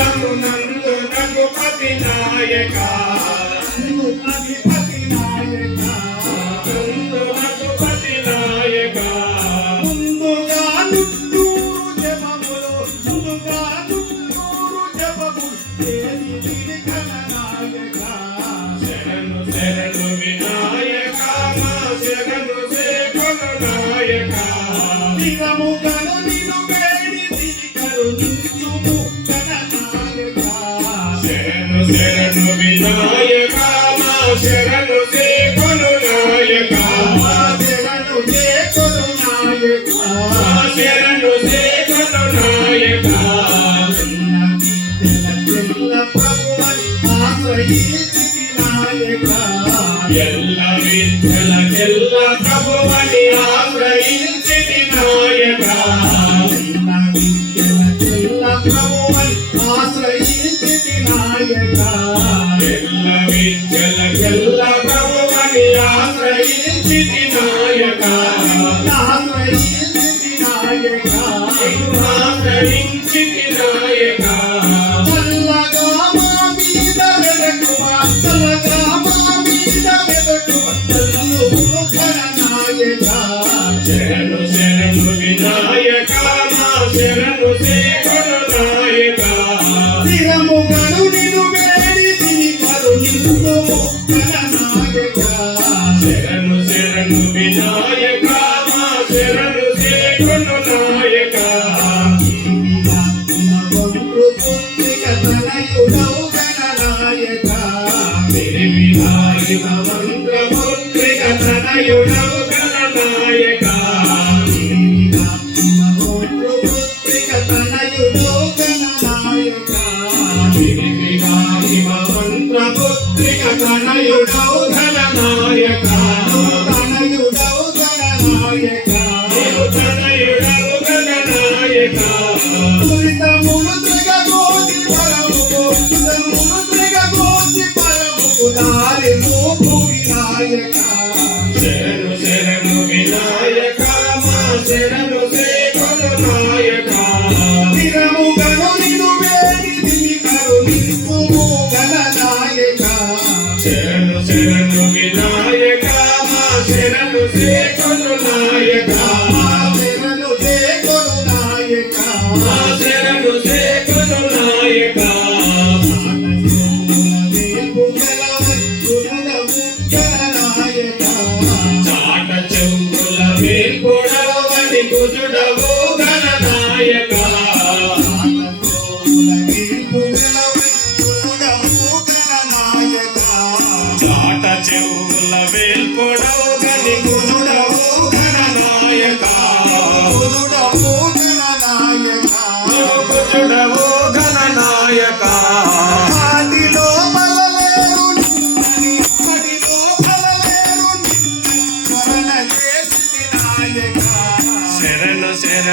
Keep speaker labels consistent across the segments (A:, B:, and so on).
A: కమలము నందు రఘుపతి నాయక నందు రఘుపతి నాయక
B: ముందుగా చుట్టూరు జపములు ముందుగా చుట్టూరు జపములు చేసి తిరిగన నాయక
A: శరణు శరణు వినాయక మా శరణు సేవను నాయక
B: దిగముగను నిన్ను వేడి తిరిగరు నిత్యుము
A: శరణు వినాయక మా శరణు సేవను నాయక
B: శరణు చేకొను నాయక
A: మా శరణు నాయక
B: ఆశ్రయించి నాయక
A: ఎల్ల విద్యల ఎల్ల ప్రభువని ఆశ్రయించితి శరణు శరణు వినాయక మా శరణు వినాయక మా శరణు సేవను నాయక నిర్వినాయక మంత్రపుత్రిక తనయుడవు గణనాయక నిర్వినాయక శరణు శరణు వినాయక శరణు నాయక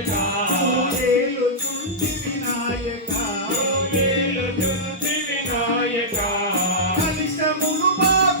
A: భువనములేలు చుంటి వినాయక
B: వినాయక